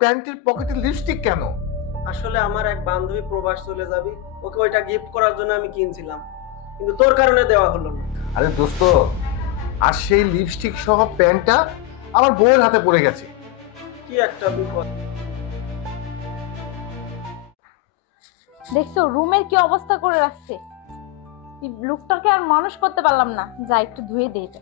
প্যান্টের পকেটে লিপস্টিক কেন? আসলে আমার এক বান্ধবী প্রবাস চলে যাবে, ওকে ওইটা গিফট করার জন্য আমি কিনছিলাম, কিন্তু তোর কারণে দেওয়া হলো না। আরে দোস্ত, আর সেই লিপস্টিক সহ প্যান্টটা আমার বউয়ের হাতে পড়ে গেছে। কি একটা বিপদ। দেখছো রুমের কি অবস্থা করে রাখছে। এই লুকটাকে আর মানুষ করতে পারলাম না, যা একটু ধুয়ে দেই এটা।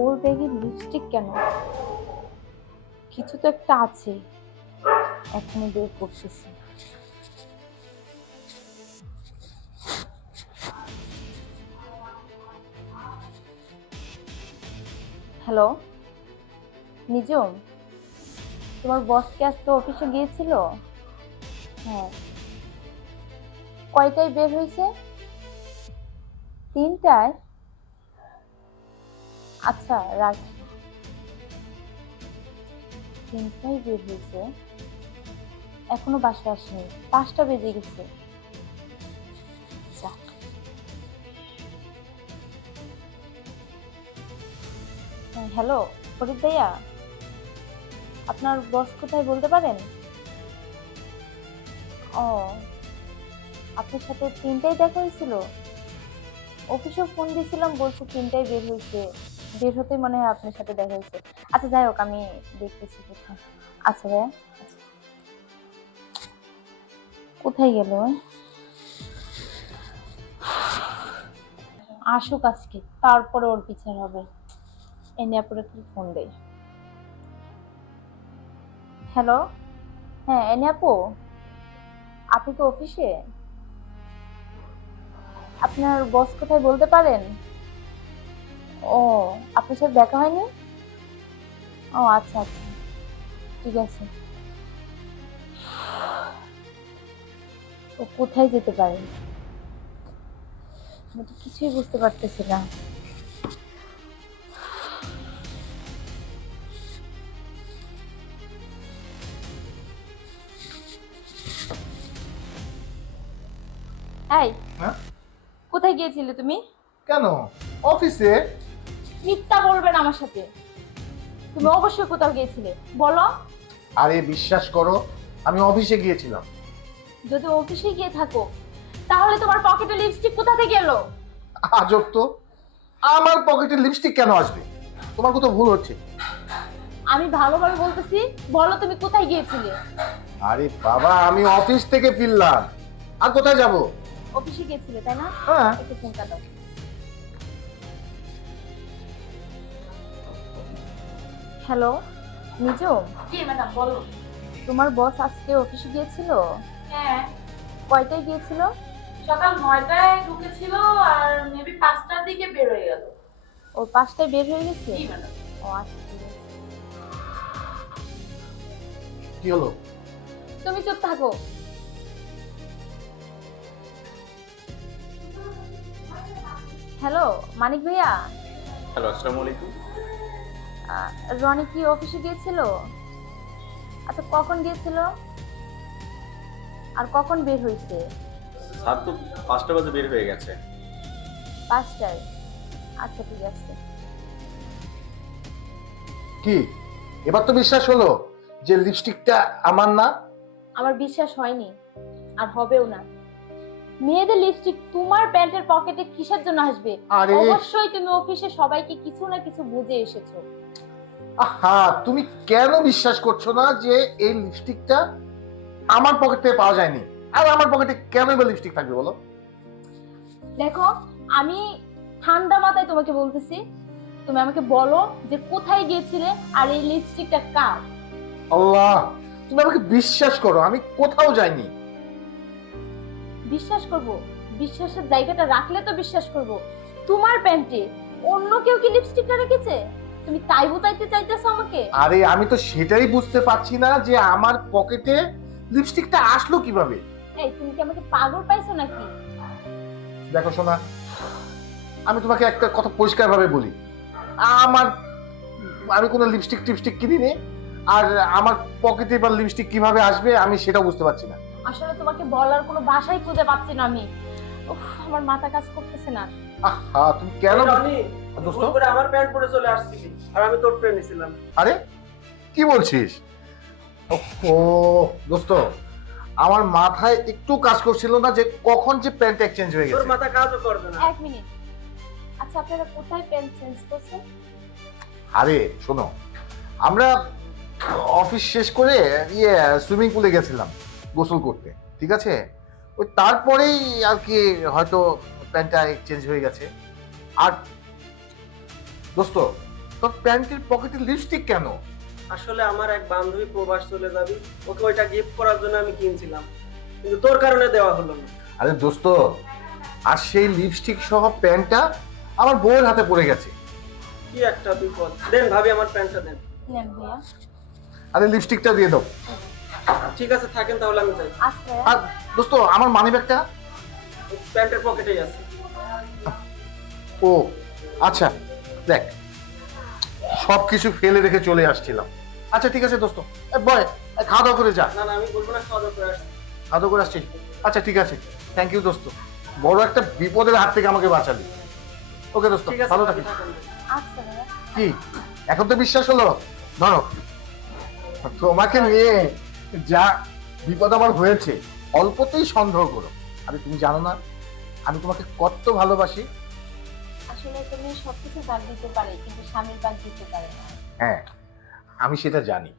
ওর ব্যাগে লিপস্টিক কেন? কিছু তো একটা আছে, এখনই বের করতেছি। হ্যালো নিজম, তোমার বস কি আজকে অফিসে গিয়েছিল? হ্যাঁ, কয়টায় বের হয়েছে? 3টায়? আচ্ছা রাখি। 3টায় বের হয়েছে, এখনো বাসায় আসেনি, 5টা বেজে গেছে। যাক। হ্যাঁ, হ্যালো ফরিদ ভাইয়া, আপনার বস কোথায় বলতে পারেন? ও, আপনার সাথে 3টায় দেখা হয়েছিল? অফিসেও ফোন দিয়েছিলাম, বলছে 3টায় বের হয়েছে, বের হতেই মনে হয় আপনার সাথে দেখা হয়েছে। আচ্ছা যাই হোক, আমি দেখতেছি কোথায়। আচ্ছা ভাইয়া, আচ্ছা। কোথায় গেল? আসুক আজকে, তারপরে ওর বিচার হবে। এনে আপুরে কি ফোন দেই। হ্যালো, হ্যাঁ এনে আপু, আপনি তো অফিসে? আপনার বস কোথায় বলতে পারেন? ও, আপনার সাথে দেখা হয়নি? ও আচ্ছা আচ্ছা, ঠিক আছে। ও কোথায় যেতে পারে? আমি তো কিছুই বুঝতে পারতেছি না। এই, হ্যাঁ? কোথায় গিয়েছিলে তুমি? কেন? অফিসে। মিথ্যা বলবে না আমার সাথে। তুমি অবশ্যই কোথাও গিয়েছিলে, বলো। আরে বিশ্বাস করো, আমি অফিসে গিয়েছিলাম। যদি অফিসে গিয়ে থাকো, তাহলে তোমার পকেটে লিপস্টিক কোথা থেকে এলো? আজব তো, আমার পকেটে লিপস্টিক কেন আসবে? তোমার কোথাও ভুল হচ্ছে। আমি ভালোভাবে বলতেছি, বলো তুমি কোথায় গিয়েছিলে? আরে বাবা, আমি অফিস থেকে ফিরলাম, আর কোথায় যাব? অফিসে গিয়েছিলে তাই না? হ্যাঁ। একটু ফোনটা দাও। হ্যালো নিজম, জি ম্যাডাম বলো। তোমার বস আজকে অফিসে গিয়েছিল? হ্যাঁ, কয়টায় গিয়েছিল? সকাল 9টায় ঢুকেছিল আর মেবি 5টার দিকে বের হয়ে গেল। ও 5টায় বের হয়ে গেছে? জি ম্যাডাম। ও আচ্ছা ঠিক আছে। কি হলো? তুমি চুপ থাকো। হ্যালো মানিক ভাইয়া, হ্যালো, আসসালামু আলাইকুম। রনি কি অফিসে গিয়েছিল? আচ্ছা কখন গিয়েছিল আর কখন বের হয়েছে? স্যার তো 5টা বাজে বের হয়ে গেছে। 5টায়? আচ্ছা ঠিক আছে। কি এবার তো বিশ্বাস হলো যে লিপস্টিকটা আমার না? আমার বিশ্বাস হয়নি, আর হবেও না। মেয়েদের লিপস্টিক তোমার প্যান্টের পকেটে কিসের জন্য আসবে? আরে অবশ্যই তুমি অফিসে সবাইকে কিছু না কিছু বুঝে এসেছো। আহা, তুমি কেন বিশ্বাস করছো না যে এই লিপস্টিকটা আমার পকেট থেকে পাওয়া যায়নি? আর আমার পকেটে কেন এবার লিপস্টিক থাকবে বলো? দেখো, আমি ঠান্ডা মাথায় তোমাকে বলতেছি, তুমি আমাকে বলো যে কোথায় গিয়েছিলে আর এই লিপস্টিকটা কার? আল্লাহ, তুমি আমাকে বিশ্বাস করো, আমি কোথাও যাইনি। বিশ্বাস করব? বিশ্বাসের জায়গাটা রাখলে তো বিশ্বাস করব। তোমার প্যান্টে অন্য কেউ কি লিপস্টিকটা রেখেছে? তুমি তাই বুঝাইতে চাইতেছো আমাকে? আরে আমি তো সেটাই বুঝতে পারছি না যে আমার পকেটে লিপস্টিকটা আসলো কিভাবে। এই তুমি কি আমাকে পাগল পাইছো নাকি? দেখো শোনা, আমি তোমাকে একটা কথা পরিষ্কার ভাবে বলি, আমার আমি কোনো লিপস্টিক টিপস্টিক কিনিনি, আর আমার পকেটে এবার লিপস্টিক কিভাবে আসবে আমি সেটা বুঝতে পারছি না। আসলে তোমাকে বলার কোনো ভাষাই খুঁজে পাচ্ছি না আমি। উফ, আমার মাথা কাজ করতেছে না। আহা, তুমি কেন? রনি, দোস্ত ভুল করে আমার প্যান্ট পরে চলে আসছিলি আর আমি তোর প্যান্ট নিছিলাম। আরে কি বলছিস? ও দোস্ত, আমার মাথায় একটু কাজ করছিল না যে কখন যে প্যান্ট এক্সচেঞ্জ হয়ে তোর গেছে। মাথা কাজও করবে না। এক মিনিট, আচ্ছা আপনারা কোথায় পেন চেঞ্জ করছেন? আরে শোনো, আমরা অফিস শেষ করে সুইমিং পুলে গেছিলাম গোসল করতে, ঠিক আছে? ওই তারপরেই আর কি হয়তো প্যান্টটা এক্সচেঞ্জ হয়ে গেছে। আর দোস্ত, তোর প্যান্টের পকেটে লিপস্টিক কেন? আসলে আমার এক বান্ধবী প্রবাস চলে যাবে, ওকে ওইটা গিফট করার জন্য আমি কিনছিলাম, কিন্তু তোর কারণে দেওয়া হলো না। আরে দোস্ত, আর সেই লিপস্টিক সহ প্যান্টটা আমার বউয়ের হাতে পড়ে গেছে। কি একটা বিপদ। দেন ভাবি আমার প্যান্টটা দেন। নেন ভাইয়া। আরে লিপস্টিকটা দিয়ে দাও। ঠিক আছে থাকেন তাহলে আমি যাই। আচ্ছা আর দোস্ত, আমার মানিব্যাগটা? ওই প্যান্টের পকেটেই আছে। ও আচ্ছা, দেখ সবকিছু ফেলে রেখে চলে আসছিলাম। আচ্ছা ঠিক আছে দোস্ত, বয় খাওয়া দাওয়া করে যা। না না আমি বলবো না, খাওয়া দাওয়া করে আসছি। খাওয়া দাওয়া করে আসছিস? আচ্ছা ঠিক আছে, থ্যাংক ইউ দোস্ত, বড় একটা বিপদের হাত থেকে আমাকে বাঁচালি। ওকে দোস্ত, ঠিক আছে ভালো ভাবি, থাকিস। থাকেন। আচ্ছা ভাইয়া। কি এখন তো বিশ্বাস হলো? ধরো, তোমাকে নিয়ে যা বিপদ আমার হয়েছে অল্পতেই সন্দেহ করো। আরে তুমি জানো না আমি তোমাকে কত ভালোবাসি। আসলে তুমি সবকিছু বাদ দিতে পারে কিন্তু স্বামীর বাদ দিতে পারে না। হ্যাঁ আমি সেটা জানি,